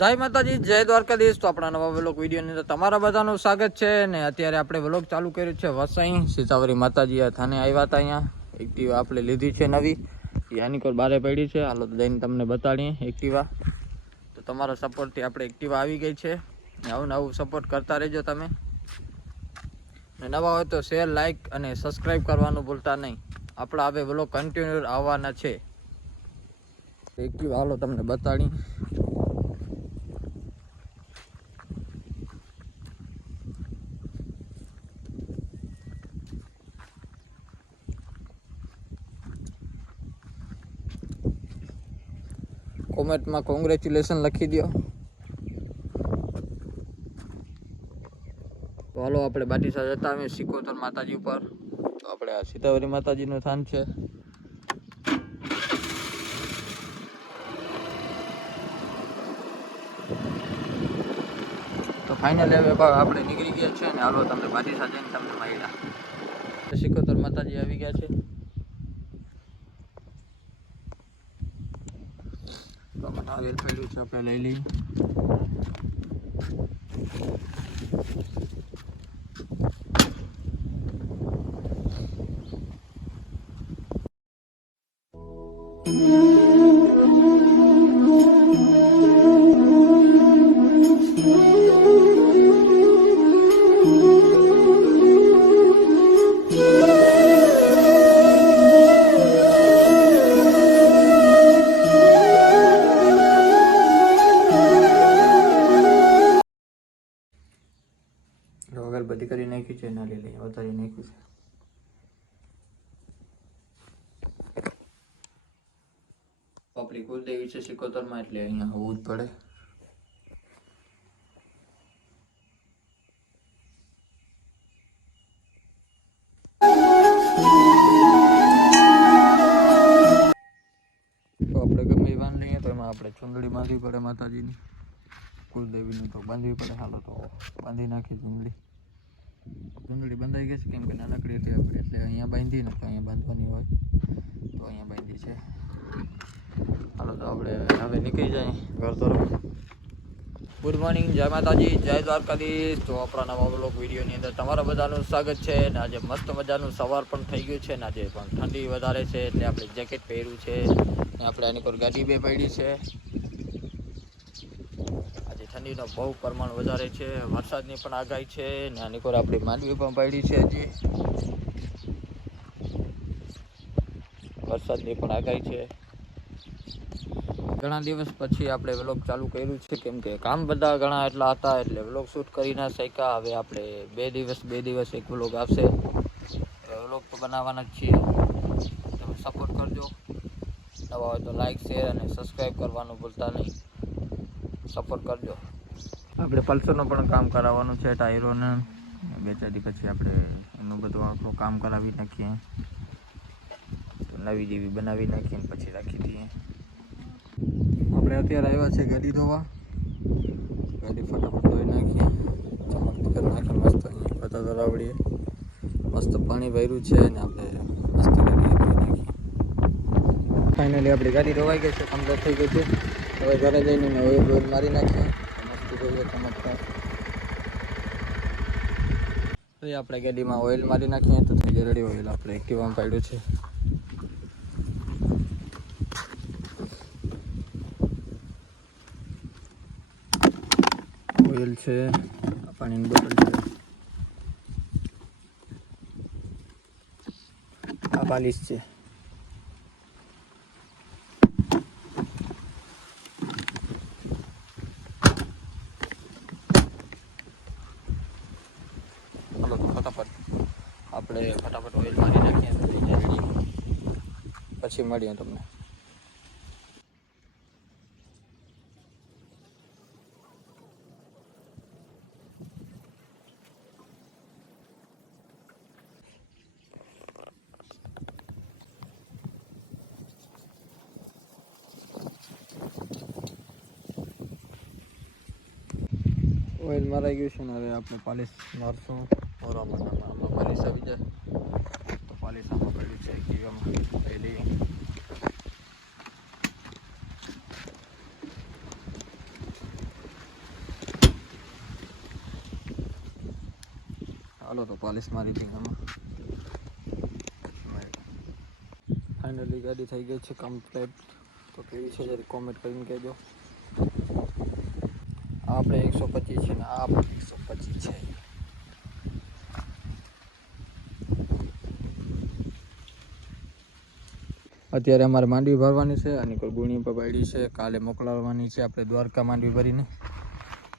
જય માતાજી, જય દ્વારકાધીશ। તો આપણા નવા વ્લોગ વિડીયોની અંદર તમારા બધાનું સ્વાગત છે ને અત્યારે આપણે વ્લોગ ચાલુ કર્યું છે વસાઈ સીતાવરી માતાજી થાને આવ્યા હતા। અહીંયા એક્ટિવા આપણે લીધી છે નવી, યાની કોર બારે પડી છે। હાલો તો જઈને તમને બતાડીએ એક્ટિવા। તો તમારા સપોર્ટથી આપણે એક્ટિવા આવી ગઈ છે ને આવું નવું સપોર્ટ કરતા રહેજો તમે ને નવા હોય તો શેર, લાઇક અને સબસ્ક્રાઈબ કરવાનું ભૂલતા નહીં। આપણા હવે વ્લોગ કન્ટિન્યુ આવવાના છે। એક્ટિવા હાલો તમને બતાડી। કોમેન્ટમાં કોંગ્રેચ્યુલેશન લખી દો। તો હાલો આપણે બાટીસા જતા આવીએ સિકોતર માતાજી ઉપર। તો આપણે આ સીતાવરી માતાજીનું સ્થાન છે। તો ફાઇનલ હવે આપણે નીકળી ગયા છે ને હાલો તમને બાટીસા જઈને તમને મળ્યા। સિકોતર માતાજી આવી ગયા છે। નારિયેલ પડ્યું છે, આપણે લઈ લઈએ। અગરબત્તી કરી નાખી છે, ના લઈ લઈએ, વધારી નાખ્યું છે। આપણી કુલદેવી છે સિકોતરમાં, એટલે અહીંયા હોવું જ પડે। તો આપણે ગમે એ બાંધ લઈએ તો એમાં આપણે ચુંદડી બાંધવી પડે માતાજીની, કુલદેવીની તો બાંધવી પડે। હાલો તો બાંધી નાખી ચુંદડી બંધાઈ ગઈ છે, કેમ કે નાનકડી હતી આપણે એટલે અહીંયા બાંધી ને તો અહીંયા બાંધવાની હોય તો અહીંયા બાંધી છે। હાલો તો આપણે હવે નીકળી જાય ઘર તરફ। ગુડ મોર્નિંગ, જય માતાજી, જય દ્વારકાધીશ। તો આપણા નવા વ્લોગ વિડીયોની અંદર તમારા બધાનું સ્વાગત છે ને આજે મસ્ત મજાનું સવાર પણ થઈ ગયું છે ને આજે પણ ઠંડી વધારે છે એટલે આપણે જેકેટ પહેર્યું છે ને આપણે આની પર ગાડી બે પડી છે। ઠંડીનો બહુ પ્રમાણ વધારે છે, વરસાદની પણ આગાહી છે ને આની પર આપણી માંડવી પણ પડી છે। હજી વરસાદની પણ આગાહી છે। ઘણા દિવસ પછી આપણે વ્લોગ ચાલુ કર્યું છે, કેમ કે કામ બધા ઘણા એટલા હતા એટલે વ્લોગ શૂટ કરી ના શક્યા। હવે આપણે બે દિવસ એક વ્લોગ આવશે, વ્લોગ તો બનાવવાના જ છીએ। તમે સપોર્ટ કરજો, નવા હોય તો લાઈક, શેર અને સબસ્ક્રાઈબ કરવાનું ભૂલતા નહીં, સપોર્ટ કરજો। આપણે પલ્સરનું પણ કામ કરાવવાનું છે, ટાયરોને 2-4 દી પછી આપણે એનું બધું આખું કામ કરાવી નાખીએ, નવી જેવી બનાવી નાખીએ ને પછી રાખી દઈએ। આપણે અત્યારે આવ્યા છે ગાડી ધોવા, ગાડી ફટાફટ ધોઈ નાખીએ, ચમકતી કરી નાખીએ મસ્ત। અહીંયા પતા તરાવડીએ મસ્ત પાણી ભર્યું છે ને આપણે મસ્ત ગાડી ધોઈ નાખીએ। ફાઇનલી આપણી ગાડી ધોવાઈ ગઈ છે, કમ્પ્લીટ થઈ ગઈ છે। હવે ઘરે જઈને ઓઇલ મારી નાખીએ મસ્ત જોઈએ ચમકતા। તો આપણે ગાડીમાં ઓઇલ મારી નાખીએ તો થઈ જાય રેડી। ઓઇલ આપણે એક્ટિવામાં પાડ્યું છે। ઓઇલ છે, પાણીની બોટલ છે, આ પાલિશ છે। આપણે ફટાફટ ઓઇલ મારી નાખીએ તો થઈ જાય રેડી, પછી મળીએ તમને। ઓઇલ મરાઈ ગયું છે ને હવે આપણે પાલિશ મારશું। ઓરામાં પાલિશ આવી જાય તો પાલિશ આમાં પડ્યું છે એક્ટિવામાં પહેલી। હાલો તો પાલિશ મારી દઈએ આમાં. ફાઇનલી ગાડી થઈ ગઈ છે કમ્પ્લીટ. તો કેવી છે જરી કોમેન્ટ કરીને કહેજો. આપણે 125 છે ને આ પણ 125 છે. અત્યારે અમારે માંડવી ભરવાની છે અને કોઈ ગુણી પર પાડી છે. કાલે મોકલાવવાની છે આપણે દ્વારકા માંડવી ભરીને.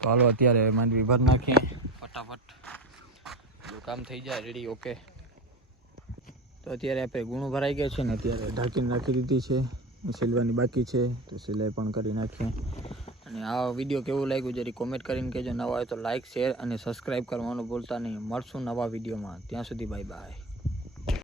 તો હાલો અત્યારે માંડવી ભરી નાખીએ ફટાફટ. કામ થઈ જાય રેડી. ઓકે. તો અત્યારે આપણે ગુણું ભરાઈ ગયા છે ને અત્યારે ઢાંકીને રાખી દીધી છે. સિલવાની બાકી છે તો સિલાઈ પણ કરી નાખીએ. અને આ વિડીયો કેવું લાગ્યું જરી કોમેન્ટ કરીને કહેજો. નવા હોય તો લાઇક શેર અને સબસ્ક્રાઈબ કરવાનું ભૂલતા નહીં. મળશું નવા વિડીયોમાં. ત્યાં સુધી બાય બાય.